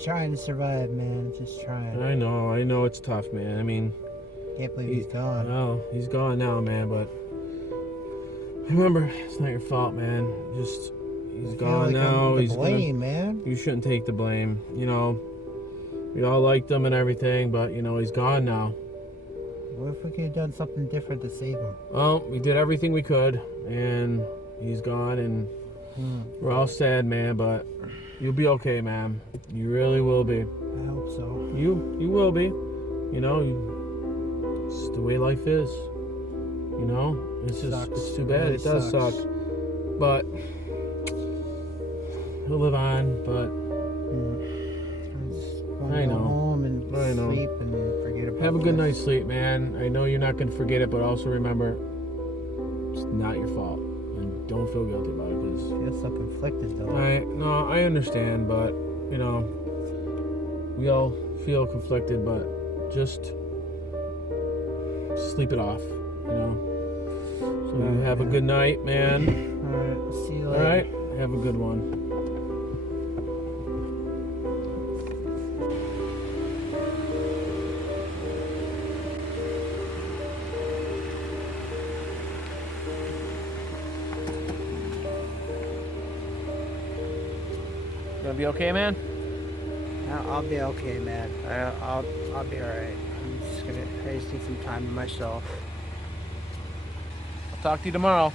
Just trying to survive, man. Just trying. I know it's tough, man. I mean, Can't believe he's gone. Well, he's gone now, man, but remember, it's not your fault, man. He's gone now. He's blame, man. You shouldn't take the blame. You know, we all liked him and everything, but you know, he's gone now. What if we could have done something different to save him? Well, we did everything we could, and he's gone, and we're all sad, man, but you'll be okay, man. You really will be. I hope so. You will be. You know, it's the way life is. You know, it's too bad. It does suck. But he'll live on. But I know. Go home and sleep and forget about it. Have a good night's sleep, man. I know you're not gonna forget it, but also remember, it's not your fault, and don't feel guilty about it. Cause I feel so conflicted, though. I understand, but you know, we all feel conflicted, but just sleep it off. You know. So you have a good night, man. Alright, see you later. Alright, have a good one. Gonna be okay, man? I'll be okay, man. I'll be alright. I just need some time to myself. I'll talk to you tomorrow.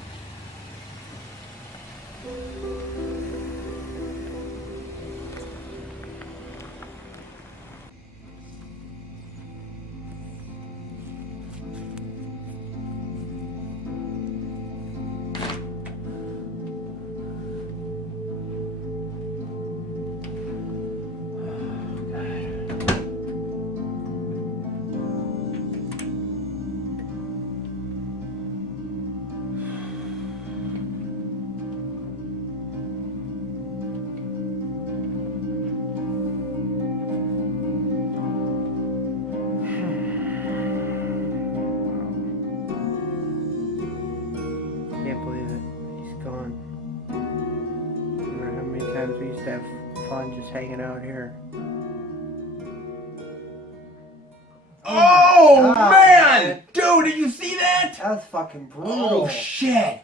We used to have fun just hanging out here. Oh man! Dude, did you see that? That was fucking brutal. Oh shit!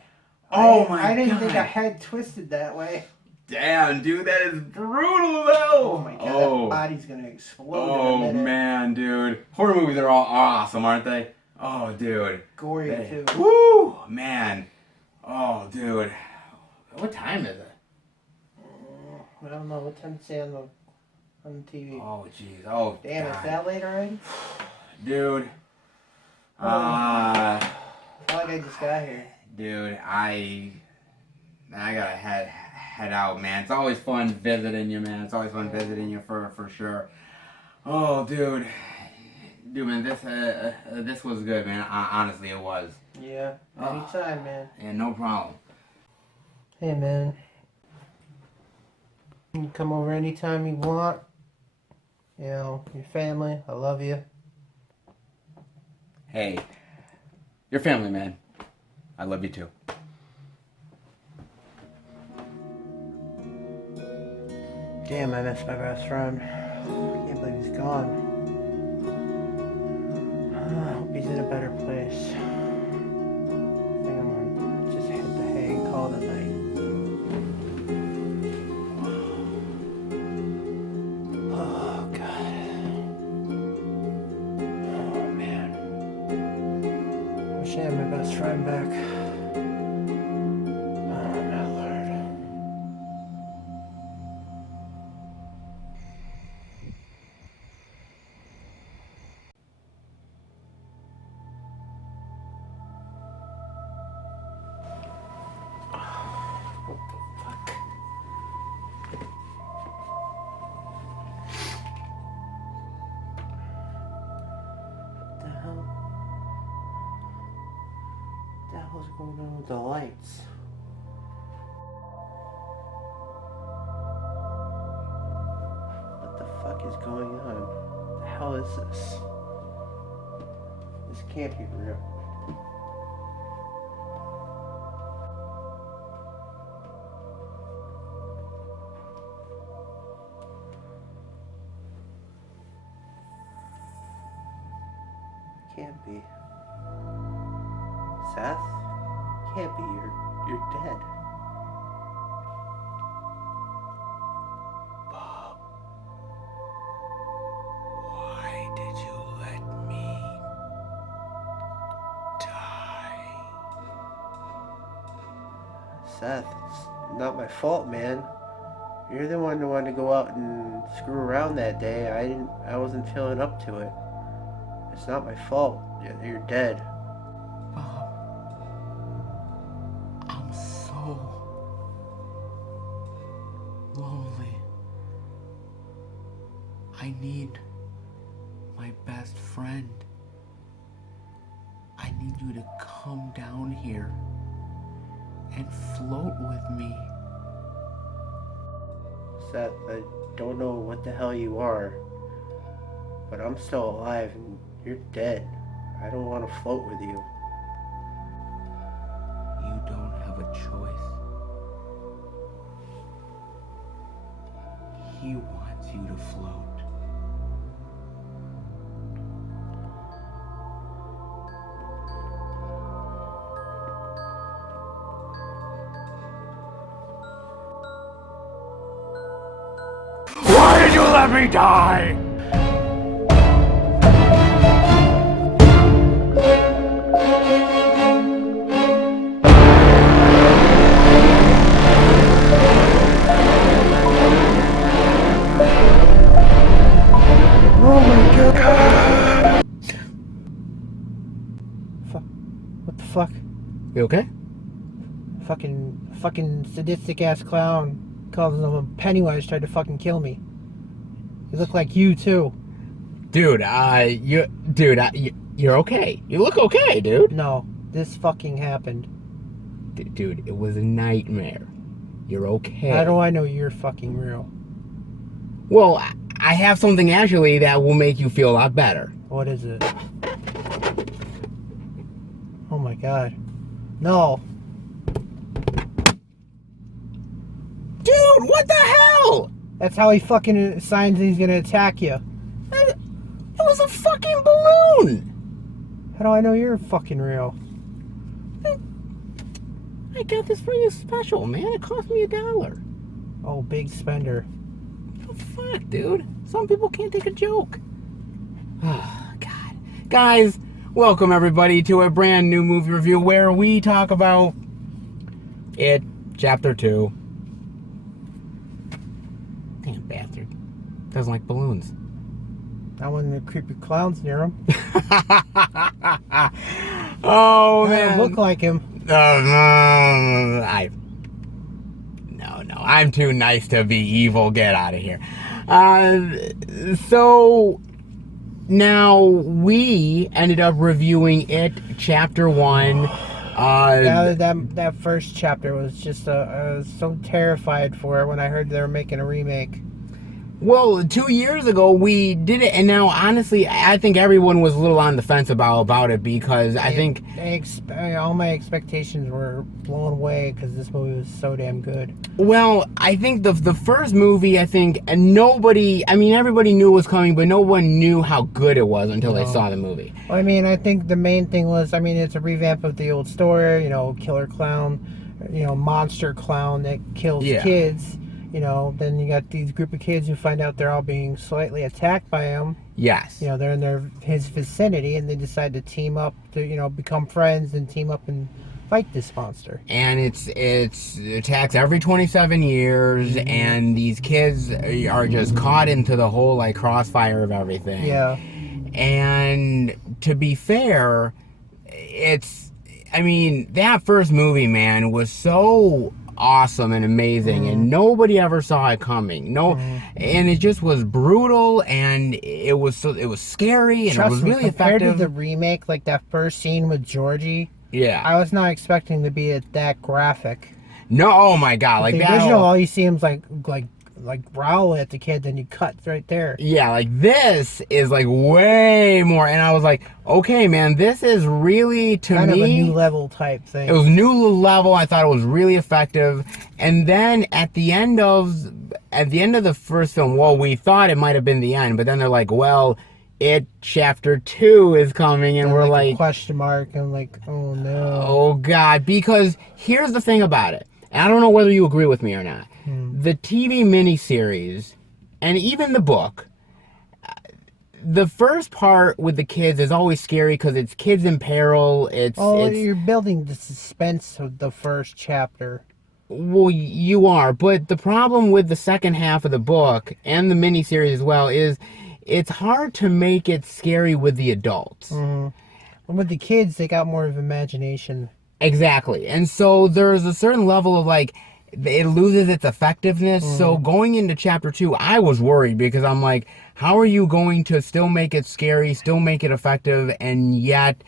Oh my god! I didn't think I had twisted that way. Damn, dude, that is brutal though! Oh my god, that body's gonna explode in a minute. Man, dude. Horror movies are all awesome, aren't they? Oh, dude. Gory too. Woo! Man. Oh, dude. What time is it? I don't know. What time to say on the TV? Oh, jeez. Oh, damn, God. Is that late already? Dude. I feel like I just got here. Dude, I gotta head out, man. It's always fun visiting you, man. It's always fun visiting you for sure. Oh, dude. Dude, man, this was good, man. Honestly, it was. Yeah, anytime, man. Yeah, no problem. Hey, man. You can come over anytime you want. You know, your family, I love you. Hey, your family, man. I love you too. Damn, I missed my best friend. I can't believe he's gone. I hope he's in a better place. I think I'm gonna just hit the hay and call it a night. Oh, God. Oh, man. Wish I had my best friend back. Oh, my Lord. What the fuck? What the hell? What the hell's going on with the lights? What the fuck is going on? What the hell is this? This can't be real. Can't be. Seth? Can't be. You're dead. Bob, why did you let me die? Seth, it's not my fault, man. You're the one who wanted to go out and screw around that day. I wasn't feeling up to it. It's not my fault. You're dead. Bob, I'm so lonely. I need my best friend. I need you to come down here and float with me. Seth, I don't know what the hell you are, but I'm still alive and you're dead. I don't want to float with you. You don't have a choice. He wants you to float. Why did you let me die? Oh my god! What the fuck? You okay? Fucking sadistic ass clown calls him a Pennywise tried to fucking kill me. He looked like you too. Dude, you're okay. You look okay, dude. No, this fucking happened. Dude, it was a nightmare. You're okay. How do I know you're fucking real? Well, I have something actually that will make you feel a lot better. What is it? Oh my god. No. Dude, what the hell? That's how he fucking signs he's gonna attack you. It was a fucking balloon. How do I know you're fucking real? I got this for you special, man. It cost me $1. Oh, big spender. Oh, fuck, dude. Some people can't take a joke. Oh, God. Guys, welcome everybody to a brand new movie review where we talk about It, Chapter 2. Damn bastard. Doesn't like balloons. Not when the creepy clowns near him. Oh, I man. don't look like him. No, I'm too nice to be evil. Get out of here. So now we ended up reviewing It Chapter 1. That first chapter was just I was so terrified for it when I heard they were making a remake. Well, 2 years ago we did it, and now honestly, I think everyone was a little on the fence about it because I think all my expectations were blown away because this movie was so damn good. Well, I think the first movie, everybody knew it was coming, but no one knew how good it was until they saw the movie. Well, I think the main thing was, it's a revamp of the old story, killer clown, monster clown that kills kids. Then you got these group of kids who find out they're all being slightly attacked by him. Yes. They're in his vicinity, and they decide to team up to, become friends and team up and fight this monster. And it attacks every 27 years, and these kids are just caught into the whole crossfire of everything. Yeah. And to be fair, that first movie, man, was so awesome and amazing, and nobody ever saw it coming. And it just was brutal, and it was scary, and it was really compared effective. To the remake, like that first scene with Georgie, yeah, I was not expecting to be that graphic. No, oh my god, the original, all you see him is like growl at the kid, then you cut right there. Yeah, this is way more, and I was like, okay, man, this is really kind of a new level type thing. It was new level. I thought it was really effective. And then at the end of the first film, well, we thought it might have been the end, but then they're like, well, It Chapter 2 is coming, and we're a like, question mark. I'm like, oh no. oh God, because here's the thing about it. And I don't know whether you agree with me or not. The TV miniseries, and even the book, the first part with the kids is always scary because it's kids in peril. It's you're building the suspense of the first chapter. well, you are, but the problem with the second half of the book and the miniseries as well is it's hard to make it scary with the adults. And with the kids, they got more of imagination. Exactly, and so there's a certain level of like it loses its effectiveness. So going into Chapter 2, I was worried because I'm like, how are you going to still make it scary, still make it effective, and yet,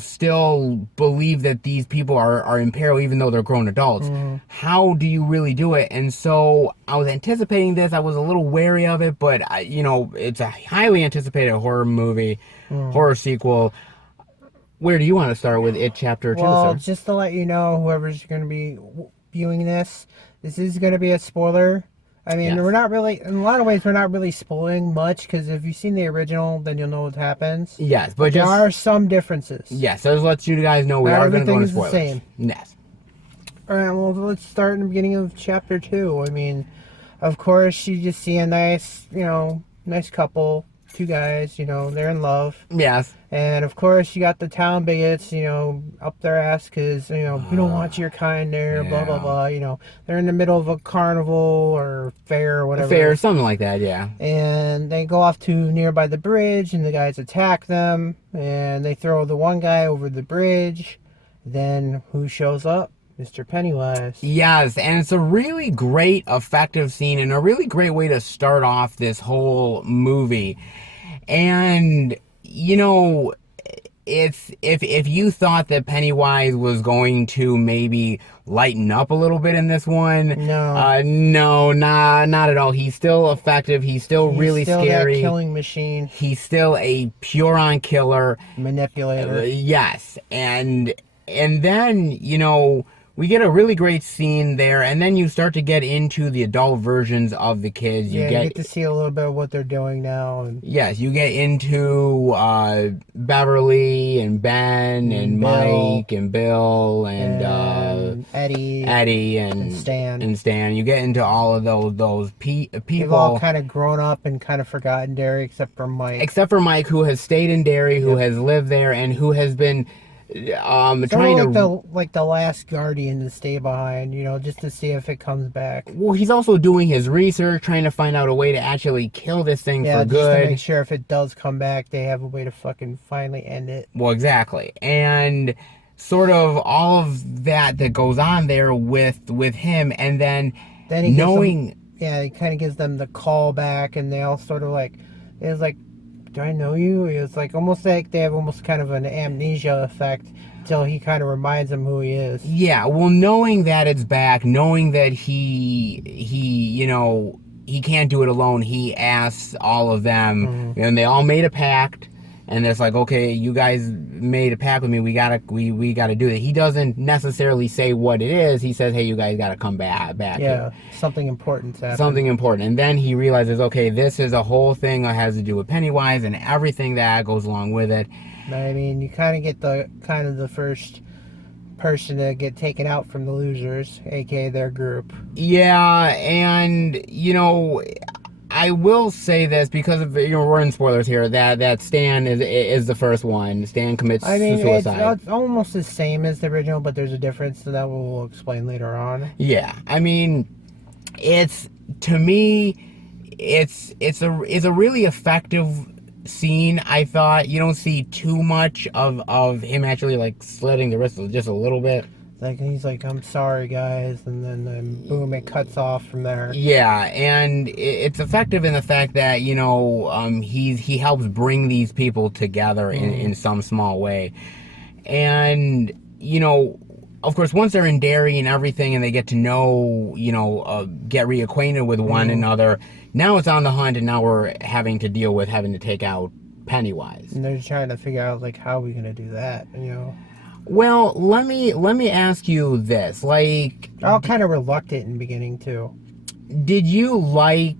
still believe that these people are in peril even though they're grown adults? How do you really do it? And so I was anticipating this. I was a little wary of it, but it's a highly anticipated horror movie, horror sequel. Where do you want to start with It Chapter 2, Well, sir? just to let you know, whoever's going to be viewing this is going to be a spoiler. I mean, Yes. we're not really, in a lot of ways, we're not really spoiling much, because if you've seen the original, then you'll know what happens. Yes, but There just... are some differences. Yes, so just let you guys know we Not are going to go into everything's the spoilers. same. Yes. All right, well, let's start in the beginning of Chapter 2. I mean, of course, you just see a nice couple, two guys, they're in love. Yes. And of course, you got the town bigots, up their ass because, we don't want your kind there, blah, blah, blah. They're in the middle of a carnival or fair or whatever. Fair, something like that, yeah. And they go off to nearby the bridge, and the guys attack them, and they throw the one guy over the bridge. Then who shows up? Mr. Pennywise. Yes, and it's a really great, effective scene and a really great way to start off this whole movie. And, if you thought that Pennywise was going to maybe lighten up a little bit in this one, No. not at all. He's still effective. He's still really still scary. That killing machine. He's still a pure-on killer. Manipulator. Yes, and then, we get a really great scene there, and then you start to get into the adult versions of the kids. You get to see a little bit of what they're doing now. And yes, you get into Beverly and Ben and Bill. Mike and Bill and Eddie and Stan. Stan. You get into all of those people. They've all kind of grown up and kind of forgotten Derry, except for Mike. Except for Mike, who has stayed in Derry, who has lived there, and who has been trying to like the last guardian to stay behind, just to see if it comes back. Well, he's also doing his research, trying to find out a way to actually kill this thing for Just good. to make sure if it does come back, they have a way to fucking finally end it. Well, exactly. And sort of all of that goes on there with him, and then he knowing... he kind of gives them the call back, and they all sort of like, it's like, do I know you? It's like almost like they have almost kind of an amnesia effect until he kind of reminds them who he is. Yeah, well, knowing that it's back, knowing that he can't do it alone, he asks all of them, and they all made a pact, and it's like, okay, you guys made a pact with me, we gotta do it. He doesn't necessarily say what it is. He says, hey, you guys gotta come back here. Something important's happening. Something important. And then he realizes, okay, this is a whole thing that has to do with Pennywise and everything that goes along with it. I mean, you kind of get the first person to get taken out from the losers, aka their group. Yeah, and I will say this because of we're in spoilers here that Stan is the first one. Stan commits suicide. It's almost the same as the original, but there's a difference that we'll explain later on. Yeah, I mean, to me, it's a really effective scene. I thought you don't see too much of him actually like slitting the wrist just a little bit. He's like, I'm sorry, guys, and then boom, it cuts off from there. Yeah, and it's effective in the fact that he helps bring these people together in some small way, and of course, once they're in Derry and everything, and they get to know, get reacquainted with one another, now it's on the hunt, and now we're having to take out Pennywise. And they're trying to figure out how are we gonna do that, Well, let me ask you this. All kind of reluctant in the beginning too. Did you like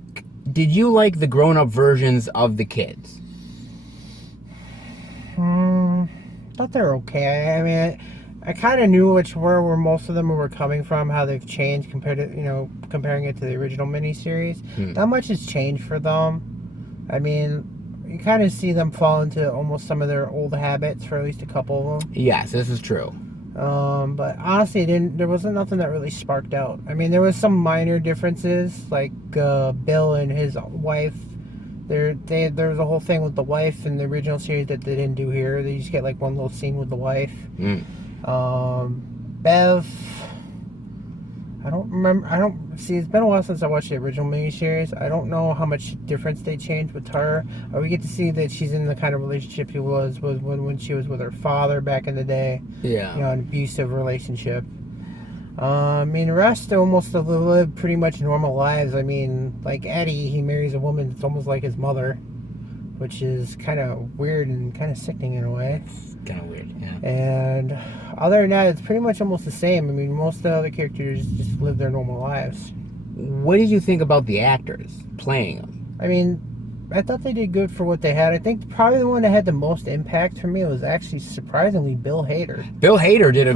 did you like the grown-up versions of the kids? Thought they were okay. I mean, I kind of knew where most of them were coming from, how they've changed compared to, comparing it to the original miniseries. Not much has changed for them. I mean, you kind of see them fall into almost some of their old habits for at least a couple of them. Yes, this is true. But honestly, there wasn't nothing that really sparked out. I mean, there was some minor differences, like Bill and his wife. There was a whole thing with the wife in the original series that they didn't do here. They just get like one little scene with the wife. Bev, I don't remember. See. It's been a while since I watched the original miniseries. I don't know how much difference they changed with her. We get to see that she's in the kind of relationship she was when she was with her father back in the day. Yeah. An abusive relationship. I mean, the rest almost live pretty much normal lives. I mean, like Eddie, he marries a woman that's almost like his mother, which is kind of weird and kind of sickening in a way. It's kind of weird, yeah. And other than that, it's pretty much almost the same. I mean, most of the other characters just live their normal lives. What did you think about the actors playing them? I mean, I thought they did good for what they had. I think probably the one that had the most impact for me was actually surprisingly Bill Hader. Bill Hader did it.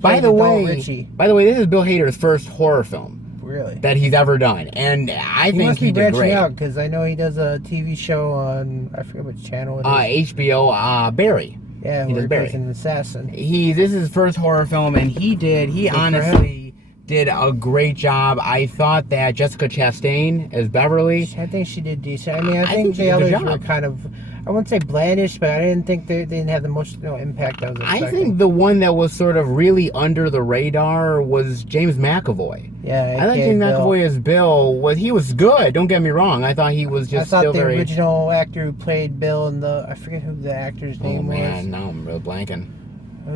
By the way, this is Bill Hader's first horror film. Really? That he's ever done, and I think he did great. Out because I know he does a TV show on, I forget which channel it is. HBO. Barry. Yeah, he where does he Barry. plays an assassin. This is his first horror film, and he honestly did a great job. I thought that Jessica Chastain as Beverly, I think she did decent. I mean, I think the others were kind of, I wouldn't say blandish, but I didn't think they didn't have the most impact I was expecting. I think the one that was sort of really under the radar was James McAvoy. Yeah, I thought James McAvoy as Bill he was good. Don't get me wrong. I thought he was just I thought the original actor who played Bill in I forget who the actor's name was. Oh man, now I'm real blanking.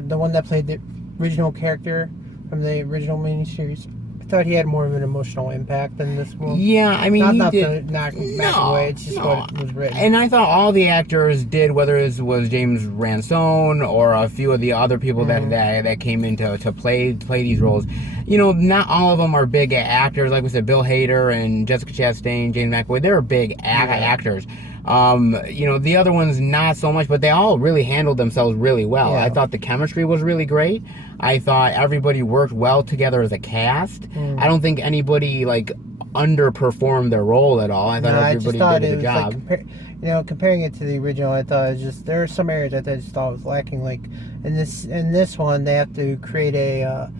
The one that played the original character from the original miniseries. I thought he had more of an emotional impact than this one. Yeah, I mean, not McAvoy. It's just what was written. And I thought all the actors did, whether it was James Ransone or a few of the other people that came in to play these roles. Not all of them are big actors. Like we said, Bill Hader and Jessica Chastain, James McAvoy, they're big actors. The other ones not so much, but they all really handled themselves really well. Yeah. I thought the chemistry was really great. I thought everybody worked well together as a cast. I don't think anybody underperformed their role at all. I thought everybody did a good job. Comparing it to the original, I thought it was just there are some areas that I just thought was lacking. Like in this one, they have to create a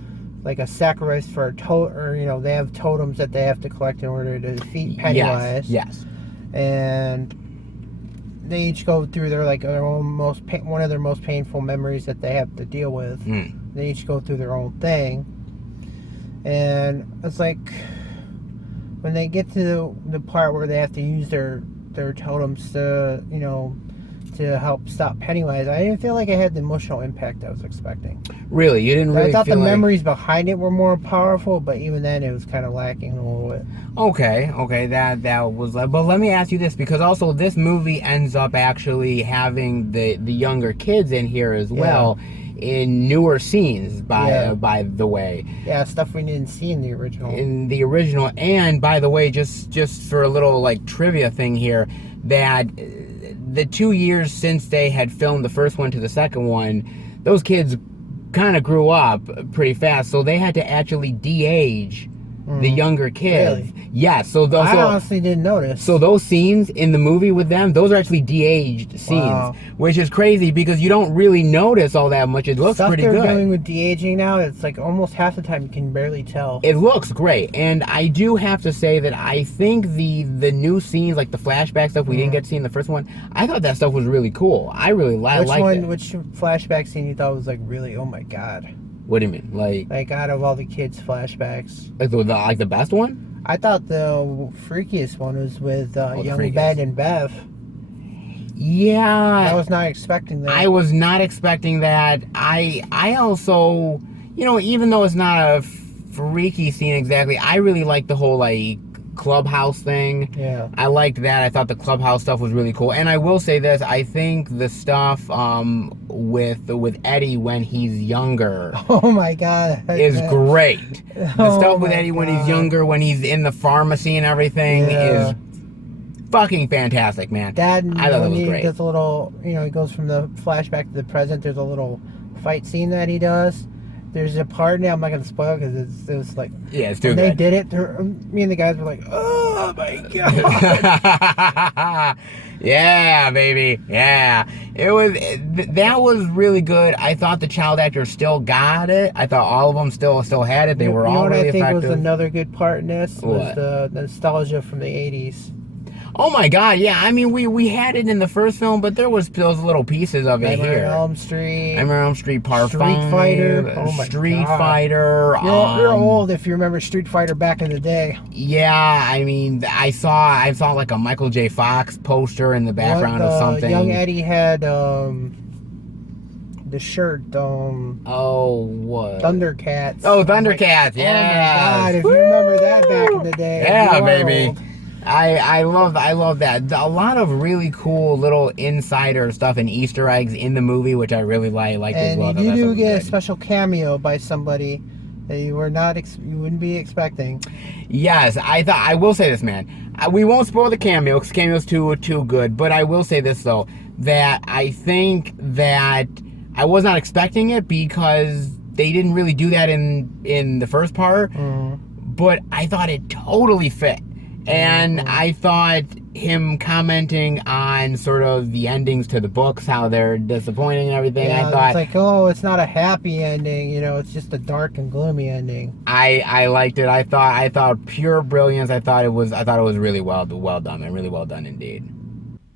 sacrifice for they have totems that they have to collect in order to defeat Pennywise. Yes. And they each go through their own one of their most painful memories that they have to deal with. They each go through their own thing, and it's like when they get to the part where they have to use their totems to to help stop Pennywise, I didn't feel like it had the emotional impact I was expecting. Really? You didn't really I thought the memories behind it were more powerful, but even then it was kind of lacking a little bit. Okay, that was... But let me ask you this, because also this movie ends up actually having the younger kids in here as well, in newer scenes, by the way. Yeah, stuff we didn't see in the original. And by the way, just for a little trivia thing here, that the 2 years since they had filmed the first one to the second one, those kids kind of grew up pretty fast, so they had to actually de-age the younger kids. Really? Yes. So I honestly didn't notice. So those scenes in the movie with them, those are actually de-aged scenes, which is crazy because you don't really notice all that much. It looks pretty good. Stuff they're doing with de-aging now, it's almost half the time you can barely tell. It looks great, and I do have to say that I think the new scenes, like the flashback stuff we didn't get to see in the first one, I thought that stuff was really cool. I really liked it. Which flashback scene you thought was really, oh my god? What do you mean? Like out of all the kids' flashbacks. Like the best one? I thought the freakiest one was with young Ben and Bev. Yeah. I was not expecting that. I was not expecting that. I also, even though it's not a freaky scene exactly, I really like the whole clubhouse thing. Yeah. I liked that. I thought the clubhouse stuff was really cool. And I will say this, I think the stuff with Eddie when he's younger, oh my god, is great. The stuff with Eddie when he's younger, when he's in the pharmacy and everything, is fucking fantastic, man. That, I thought that when was he great. does a little, he goes from the flashback to the present. There's a little fight scene that he does. There's a part now. I'm not gonna spoil because it was like, Yeah, it's too when good. they did it. Me and the guys were like, oh my god. Yeah, baby. Yeah. That was really good. I thought the child actors still got it. I thought all of them still had it. They were all what really I think effective. was another good part in this was What? the nostalgia from the 80s. Oh my god, yeah. I mean, we had it in the first film, but there was those little pieces of it Nightmare here. on Elm Street. Nightmare on Elm Street Part Street 5. Fighter. Oh my Street God. Fighter. You're old if you remember Street Fighter back in the day. Yeah, I mean, I saw like a Michael J. Fox poster in the background of something. Young Eddie had the shirt. Oh, what? Thundercats. Oh, Thundercats. Yeah. Oh my god! If you remember that back in the day. Yeah, you are baby. old. I love that. A lot of really cool little insider stuff and Easter eggs in the movie, which I really liked as well. And you do get a special cameo by somebody that you were not you wouldn't be expecting. Yes, I will say this, man. We won't spoil the cameo because cameo's too good. But I will say this though, that I think that I was not expecting it because they didn't really do that in the first part. But I thought it totally fit. And I thought him commenting on sort of the endings to the books, how they're disappointing and everything. Yeah, I thought it's like, oh, it's not a happy ending. It's just a dark and gloomy ending. I liked it. I thought pure brilliance. I thought it was really well done, and really well done indeed.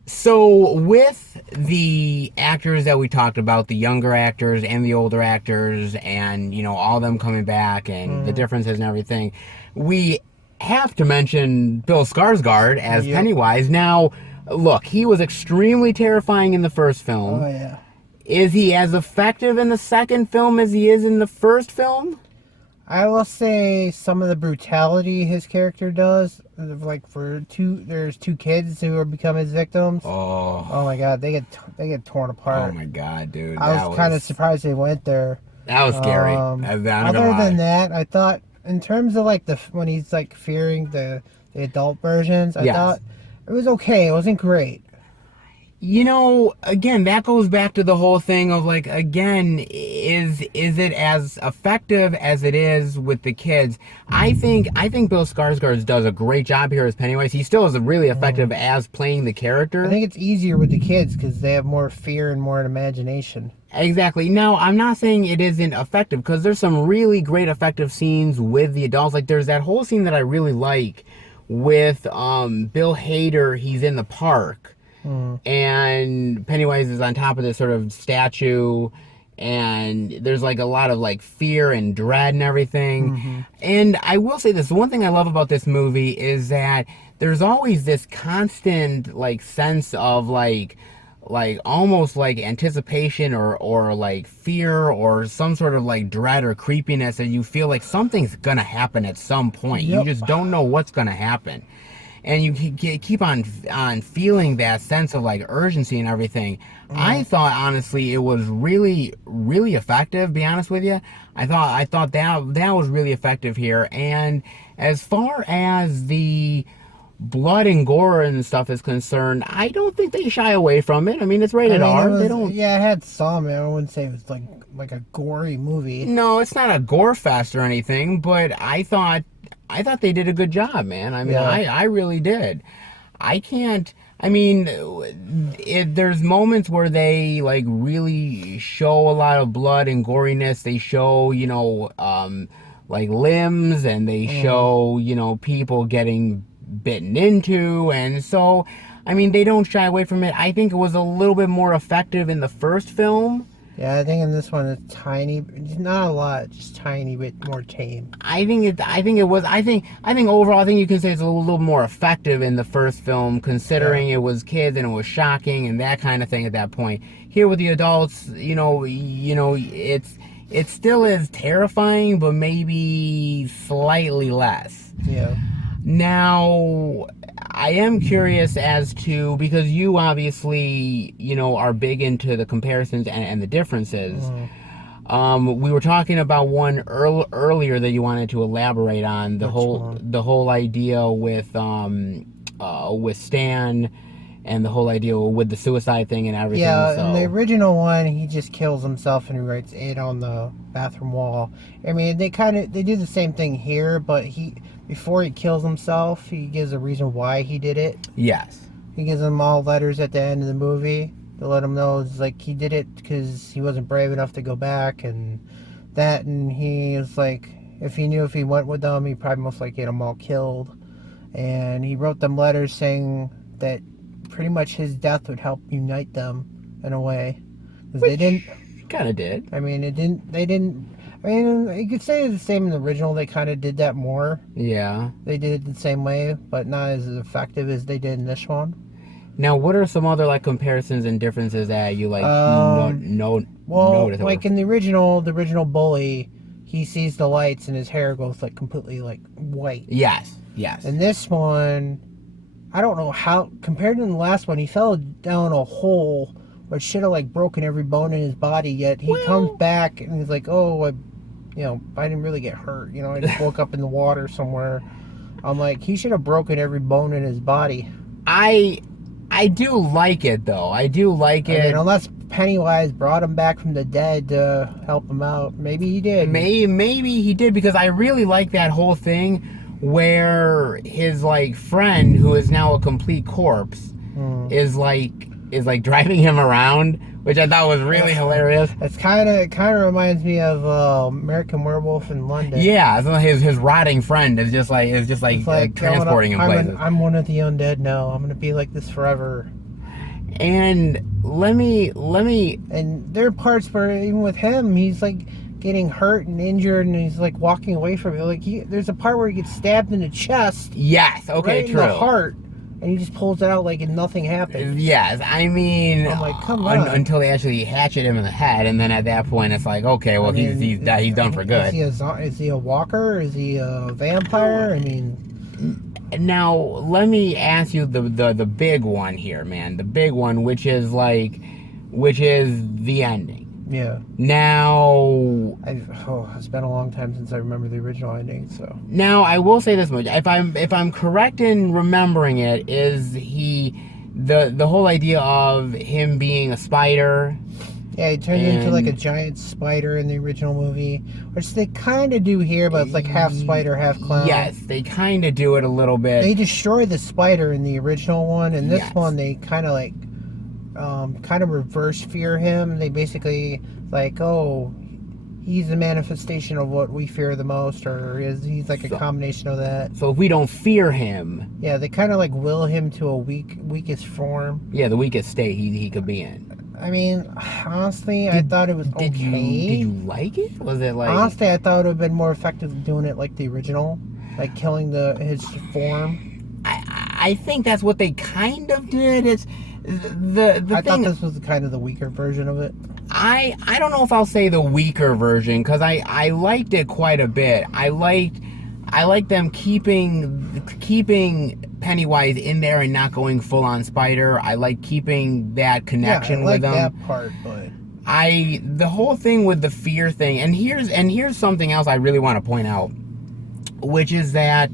So with the actors that we talked about, the younger actors and the older actors, and all of them coming back and the differences and everything, we have to mention Bill Skarsgård as Pennywise. Now, look, he was extremely terrifying in the first film. Oh yeah. Is he as effective in the second film as he is in the first film? I will say some of the brutality his character does, like there's two kids who are become his victims. Oh my god, they get torn apart. Oh my god, dude. I was kind of surprised they went there. That was scary. Other than that, I thought in terms of like when he's like fearing the adult versions, I thought it was okay. It wasn't great. Again, that goes back to the whole thing of like, again, is it as effective as it is with the kids? I think Bill Skarsgård does a great job here as Pennywise. He still is really effective as playing the character. I think it's easier with the kids because they have more fear and more imagination. Exactly. Now, I'm not saying it isn't effective because there's some really great effective scenes with the adults. Like there's that whole scene that I really like with Bill Hader. He's in the park. And Pennywise is on top of this sort of statue, and there's like a lot of like fear and dread and everything. And I will say this, the one thing I love about this movie is that there's always this constant like sense of like almost like anticipation or like fear or some sort of like dread or creepiness that you feel like something's gonna happen at some point. You just don't know what's gonna happen. And you keep on feeling that sense of like urgency and everything. I thought honestly it was really, really effective. Be honest with you, I thought that was really effective here. And as far as the blood and gore and stuff is concerned, I don't think they shy away from it. I mean, it's rated R. They don't. Yeah, it had some. I wouldn't say it was like a gory movie. No, it's not a gore fest or anything. But I thought they did a good job, man. I mean, I really did. There's moments where they like really show a lot of blood and goriness. They show, like limbs, and they show, people getting bitten into. And so, I mean, they don't shy away from it. I think it was a little bit more effective in the first film. Yeah, I think in this one it's tiny, not a lot, just tiny bit more tame. I think overall, I think you can say it's a little more effective in the first film, considering it was kids and it was shocking and that kind of thing at that point. Here with the adults, it still is terrifying, but maybe slightly less. Yeah. Now, I am curious as to, because you obviously, are big into the comparisons and the differences. We were talking about one earlier that you wanted to elaborate on, the whole idea with with Stan and the whole idea with the suicide thing and everything. Yeah, so. in the original one, he just kills himself and he writes it on the bathroom wall. I mean, they do the same thing here, but before he kills himself, he gives a reason why he did it. Yes. He gives them all letters at the end of the movie to let him know it's like he did it because he wasn't brave enough to go back and that, and he is like, if he knew if he went with them, he probably most likely get them all killed. And he wrote them letters saying that pretty much his death would help unite them in a way, because they didn't. Kind of did. I mean, They didn't. I mean, you could say the same in the original. They kind of did that more. Yeah. They did it the same way, but not as effective as they did in this one. Now, what are some other like comparisons and differences that you like Well, notice? like in the original bully, he sees the lights and his hair goes like completely like white. Yes. Yes. And this one, I don't know how, compared to the last one, he fell down a hole which should have like broken every bone in his body, yet he comes back and he's like, oh, I didn't really get hurt. I just woke up in the water somewhere. I'm like, he should have broken every bone in his body. I do like it, though. I do like it. I mean, unless Pennywise brought him back from the dead to help him out. Maybe he did. Maybe he did, because I really like that whole thing where his like friend, who is now a complete corpse, is like driving him around, which I thought was really hilarious. It kind of reminds me of American Werewolf in London. Yeah, so his rotting friend is just like transporting him places. I'm one of the undead now. I'm gonna be like this forever. And let me. And there are parts where even with him, he's like getting hurt and injured, and he's like walking away from it. Like there's a part where he gets stabbed in the chest. Yes. Okay. Right True. in the heart. And he just pulls it out like nothing happened. Yes, I mean, I'm like, come on. Until they actually hatchet him in the head, and then at that point, it's like, okay, well, he's done for good. Is he a walker? Is he a vampire? I mean, now let me ask you the big one here, man. The big one, which is the ending. yeah. Now, it's been a long time since I remember the original ending. So now I will say this much: if I'm correct in remembering it, is the whole idea of him being a spider? yeah, he turned into like a giant spider in the original movie, which they kind of do here, but it's like half spider, half clown. Yes, they kind of do it a little bit. They destroy the spider in the original one, and this one they kind of like. Kind of reverse fear him. They basically like, oh, he's the manifestation of what we fear the most, or he's like a combination of that. So if we don't fear him, yeah, they kind of like will him to a weakest form. Yeah, the weakest state he could be in. I mean, honestly, I thought it was okay. Did you like it? Was it like? Honestly, I thought it would have been more effective doing it like the original, like killing his form. I think that's what they kind of did. It's the I thing. thought this was kind of the weaker version of it. I don't know if I'll say the weaker version, because I liked it quite a bit. I liked them keeping Pennywise in there and not going full on spider. I like keeping that connection with them. That part, but the whole thing with the fear thing, and here's something else I really want to point out, which is that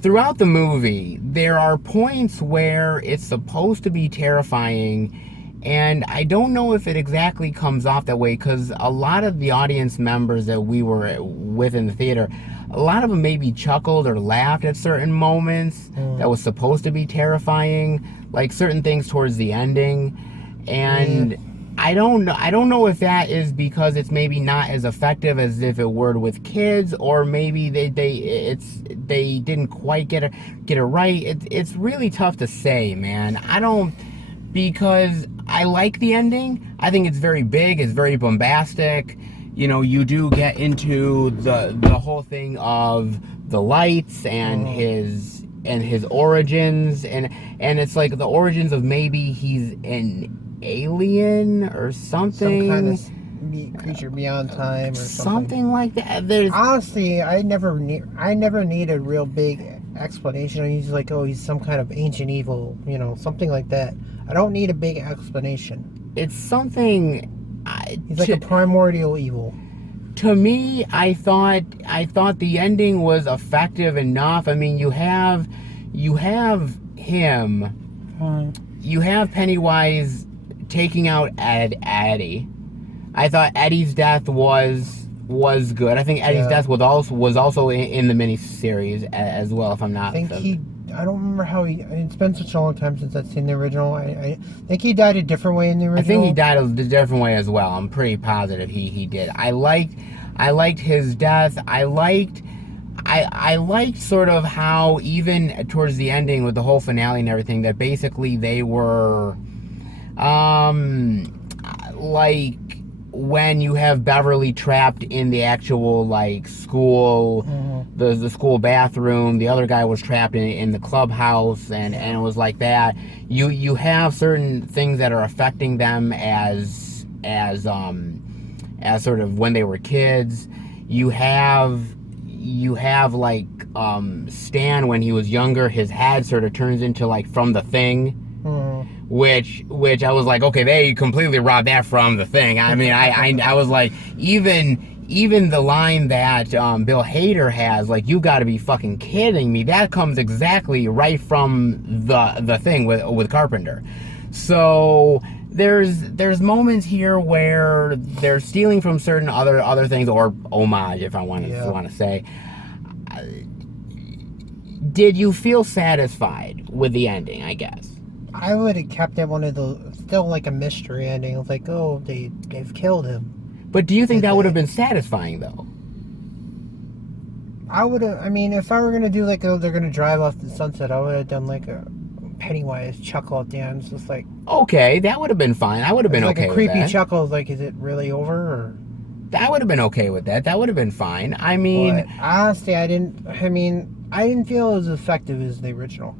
throughout the movie, there are points where it's supposed to be terrifying, and I don't know if it exactly comes off that way, because a lot of the audience members that we were with in the theater, a lot of them maybe chuckled or laughed at certain moments that was supposed to be terrifying, like certain things towards the ending, and I don't know if that is because it's maybe not as effective as if it were with kids, or maybe they didn't quite get it right. It's really tough to say, man. Because I like the ending. I think it's very big. It's very bombastic. You do get into the whole thing of the lights and his origins, and it's like the origins of maybe he's an alien or something, some kind of creature beyond time or something like that. Honestly, I never need a real big explanation. He's like, oh, he's some kind of ancient evil, something like that. I don't need a big explanation. It's something. He's like a primordial evil. To me, I thought the ending was effective enough. I mean, you have you have him, you have Pennywise taking out Eddie. I thought Eddie's death was good. I think Eddie's death was also in the miniseries as well, if I'm not. I don't remember how it's been such a long time since I've seen the original. I think he died a different way in the original. I think he died a different way as well. I'm pretty positive he did. I liked his death. I liked sort of how even towards the ending with the whole finale and everything, that basically they were like when you have Beverly trapped in the actual like school, the school bathroom, the other guy was trapped in the clubhouse, and it was like that. You have certain things that are affecting them as sort of when they were kids. You have like Stan when he was younger, his head sort of turns into like from The Thing. Which I was like, okay, they completely robbed that from The Thing. I mean, I was like, even the line that Bill Hader has, like, you got to be fucking kidding me. That comes exactly right from the Thing with Carpenter. So there's moments here where they're stealing from certain other things, or homage, if I want to say. Did you feel satisfied with the ending, I guess? I would have kept it one of the, still like a mystery ending. It's like, oh, they've killed him. But do you think that would have been satisfying, though? I would have, I mean, if I were going to do like, they're going to drive off the sunset, I would have done like a Pennywise chuckle at the end. It's just like... Okay, that would have been fine. I would have been okay with that. Like a creepy chuckle, like, is it really over, or... I would have been okay with that. That would have been fine. I mean... But honestly, I didn't feel as effective as the original.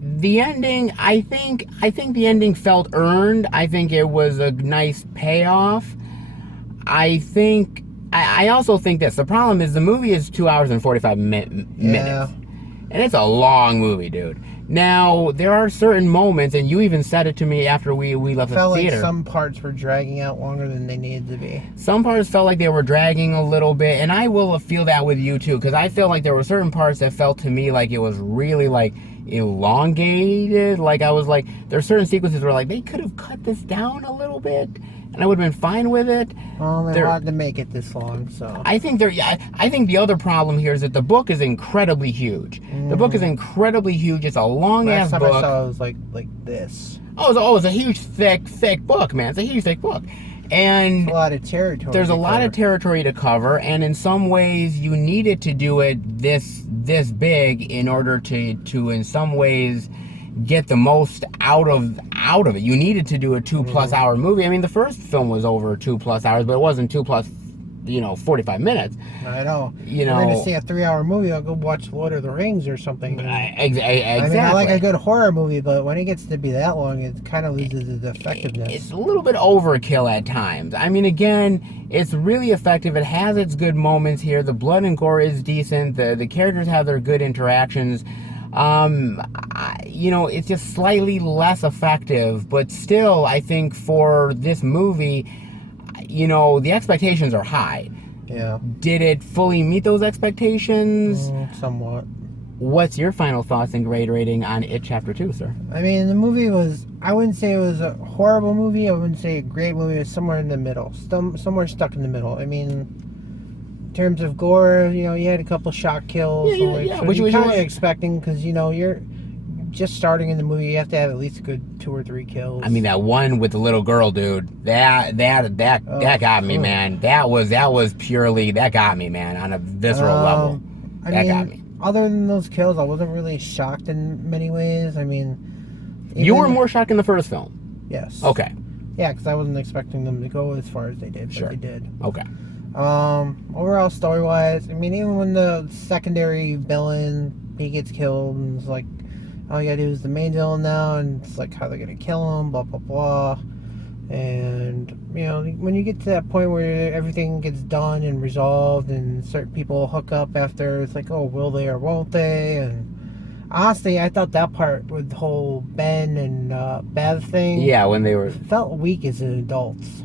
The ending, I think the ending felt earned. I think it was a nice payoff. I also think this. The problem is the movie is 2 hours and 45 minutes. And it's a long movie, dude. Now, there are certain moments, and you even said it to me after we left the theater. Felt like some parts were dragging out longer than they needed to be. Some parts felt like they were dragging a little bit, and I will feel that with you too, because I feel like there were certain parts that felt to me like it was really like elongated. Like I was like, there are certain sequences where like they could have cut this down a little bit, and I would have been fine with it. Well, they're hard to make it this long, so. I think the other problem here is that the book is incredibly huge. The book is incredibly huge. It's a long ass book. Last time I saw it was like this. It's a huge thick book, man. It's a huge thick book. And a lot of territory. There's a lot of territory to cover, and in some ways you needed to do it this big in order to in some ways get the most out of it. You needed to do a 2+ hour movie. I mean, the first film was over 2+ hours, but it wasn't 2+, 45 minutes. I know. You know, I'm going to see a 3-hour movie, I'll go watch Lord of the Rings or something. Exactly. I mean, I like a good horror movie, but when it gets to be that long, it kind of loses its effectiveness. It's a little bit overkill at times. I mean, again, it's really effective. It has its good moments here. The blood and gore is decent. The characters have their good interactions. It's just slightly less effective, but still, I think for this movie, the expectations are high. Yeah. Did it fully meet those expectations? Somewhat. What's your final thoughts and grade rating on It Chapter 2, sir? I mean, the movie was, I wouldn't say it was a horrible movie. I wouldn't say a great movie. It was somewhere in the middle. Somewhere stuck in the middle. I mean, in terms of gore, you had a couple shock kills. Which you're kind of expecting, because, you're just starting in the movie. You have to have at least a good 2 or 3 kills. I mean, that one with the little girl, dude, that got me, man. That got me, man, on a visceral level. That got me. Other than those kills, I wasn't really shocked in many ways. I mean... You were more shocked in the first film? Yes. Okay. Yeah, because I wasn't expecting them to go as far as they did, but they did. Okay. Overall, story-wise, I mean, even when the secondary villain, he gets killed, and it's like, all you gotta do is the main villain now, and it's like how they're gonna kill him, blah, blah, blah. And, when you get to that point where everything gets done and resolved and certain people hook up after, it's like, oh, will they or won't they? And honestly, I thought that part with the whole Ben and Bev thing. Yeah, when they were... felt weak as adults.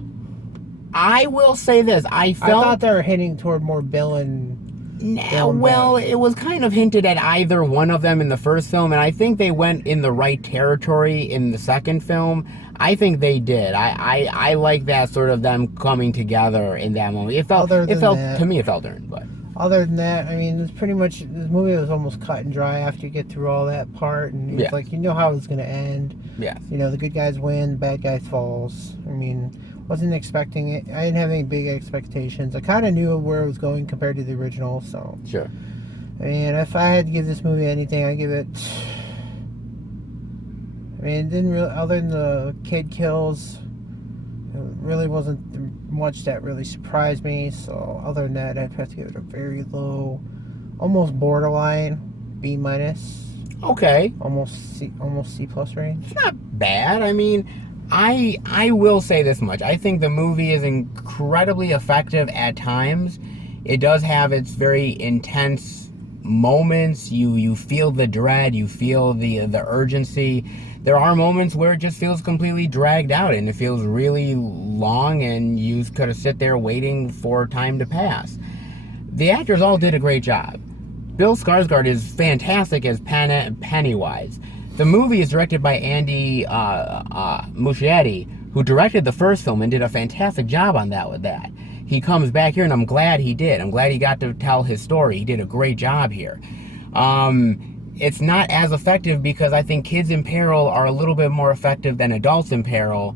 I will say this. I thought they were hitting toward more villain Well, it was kind of hinted at either one of them in the first film, and I think they went in the right territory in the second film. I think they did. I like that sort of them coming together in that moment. It felt to me it felt earned, but other than that, I mean, it's pretty much this movie was almost cut and dry after you get through all that part, and it's like you know how it's gonna end. Yeah. You know, the good guys win, the bad guys falls. I mean, wasn't expecting it. I didn't have any big expectations. I kind of knew where it was going compared to the original, so. Sure. I mean, if I had to give this movie anything, I'd give it. I mean, it didn't really, other than the kid kills, it really wasn't much that really surprised me. So, other than that, I'd have to give it a very low, almost borderline B minus. Okay. Almost C plus range. It's not bad. I mean, I will say this much. I think the movie is incredibly effective at times. It does have its very intense moments. You feel the dread. You feel the urgency. There are moments where it just feels completely dragged out and it feels really long and you could have sit there waiting for time to pass. The actors all did a great job. Bill Skarsgård is fantastic as Pennywise. The movie is directed by Andy Muschietti, who directed the first film and did a fantastic job on that with that. He comes back here, and I'm glad he did. I'm glad he got to tell his story. He did a great job here. It's not as effective because I think Kids in Peril are a little bit more effective than Adults in Peril.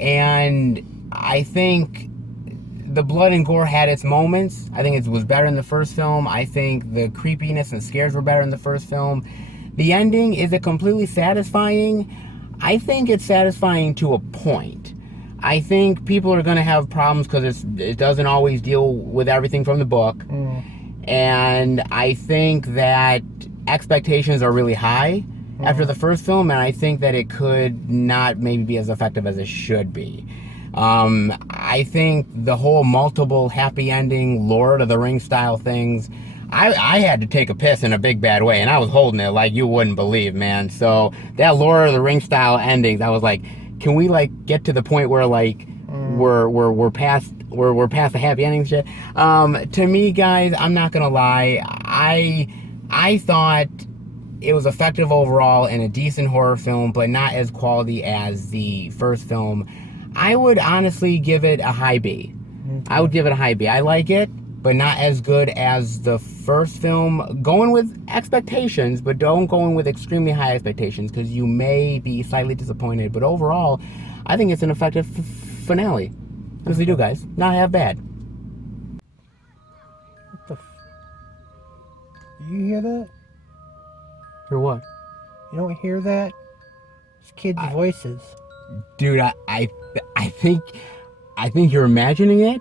And I think the blood and gore had its moments. I think it was better in the first film. I think the creepiness and scares were better in the first film. The ending, is it completely satisfying? I think it's satisfying to a point. I think people are going to have problems because it doesn't always deal with everything from the book. And I think that expectations are really high after the first film, and I think that it could not maybe be as effective as it should be. I think the whole multiple happy ending, Lord of the Rings style things, I had to take a piss in a big bad way, and I was holding it like you wouldn't believe, man. So that Lord of the Rings style endings, I was like, can we like get to the point where like we're past the happy ending shit? To me, guys, I'm not gonna lie, I thought it was effective overall and a decent horror film, but not as quality as the first film. I would honestly give it a high B. I would give it a high B. I like it, but not as good as the first film. Going with expectations, but don't go in with extremely high expectations because you may be slightly disappointed. But overall, I think it's an effective finale. Honestly do, guys. Not half bad. What the you hear that? For what? You don't hear that? It's kids' voices. Dude, I think you're imagining it.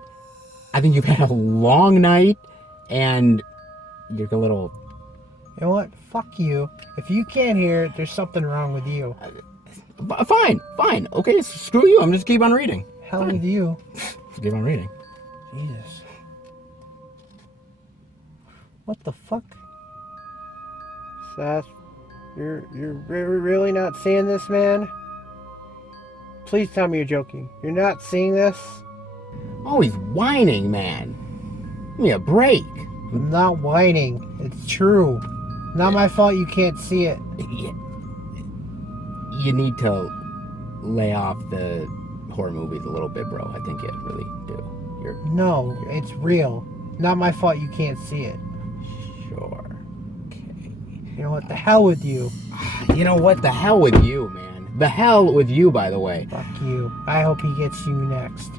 I think you've had a long night, and you're a little... You know what? Fuck you. If you can't hear it, there's something wrong with you. Fine. Okay, screw you. I'm just keep on reading. Hell with you. Just keep on reading. Jesus. What the fuck? Seth, you're really not seeing this, man? Please tell me you're joking. You're not seeing this? Oh, he's whining, man. Give me a break. I'm not whining. It's true. Not my fault you can't see it. You need to lay off the horror movies a little bit, bro. I think you really do. No, it's real. Not my fault you can't see it. Sure. Okay. You know what? The hell with you. You know what? The hell with you, man. The hell with you, by the way. Fuck you. I hope he gets you next.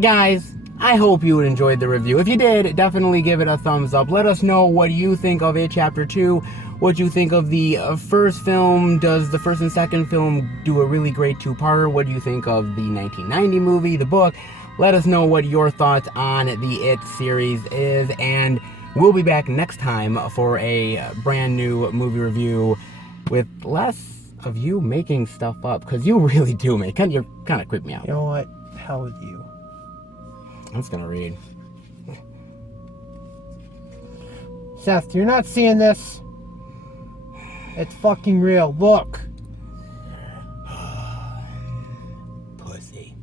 Guys, I hope you enjoyed the review. If you did, definitely give it a thumbs up. Let us know what you think of It Chapter 2. What you think of the first film. Does the first and second film do a really great two-parter? What do you think of the 1990 movie, the book? Let us know what your thoughts on the It series is. And we'll be back next time for a brand new movie review with less of you making stuff up. Because you really do make it. You're kind of creep me out. You know what? Hell with you. I'm just gonna read. Seth, you're not seeing this. It's fucking real. Look. Pussy.